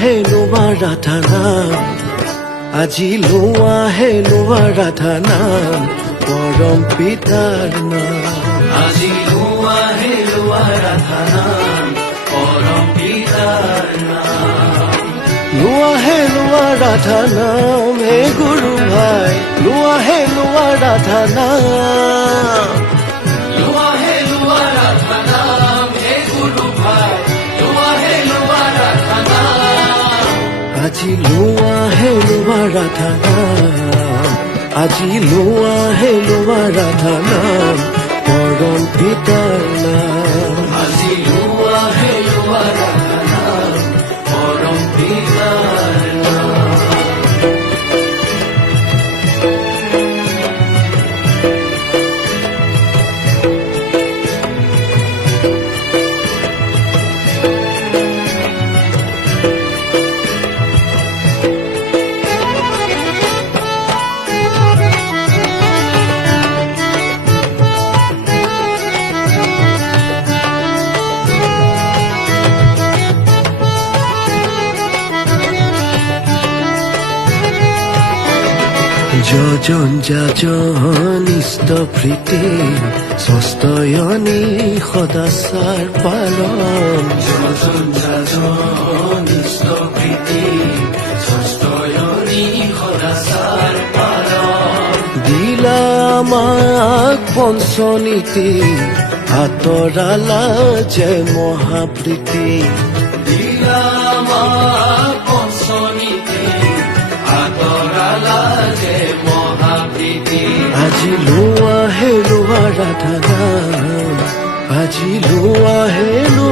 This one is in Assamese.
হে লোৱা ৰাধা নাম আজি লোৱা হে লোৱা ৰাধা নাম পৰম পিতাৰ নাম আজি লোৱা হে লোৱা ৰাধা নাম পৰম পিতাৰ নাম লোৱা হে লোৱা ৰাধা নাম হে গুৰু ভাই লোৱা হে লোৱা ৰাধা নাম লোৱা হে লোৱা ৰাধা নাম হে গুৰু ভাই লোৱা হে লোৱা ৰাধা নাম আজি লোৱা হে লোৱা ৰাধা নাম আজি লোৱা হে লোৱা ৰাধা নাম পৰম পিতাৰ নাম আজি লোৱা হে লোৱা ৰাধা নাম পৰম পিতাৰ নাম যজন যাজন ইষ্ট প্ৰীতি ষষ্ঠয়নী সদাচাৰ পালন যজন যাজন ইষ্ট প্ৰীতি ষষ্ঠয়নী সদাচাৰ পালন দিলা আমাক পঞ্চনীতি আঁতৰালা যে মহাপ্ৰীতি দিলা আমাক পঞ্চনীতি আঁতৰালা যে মহাপ্ৰীতি আজি লোৱা হে লোৱা ৰাধা নাম আজি লোৱা হে লোৱা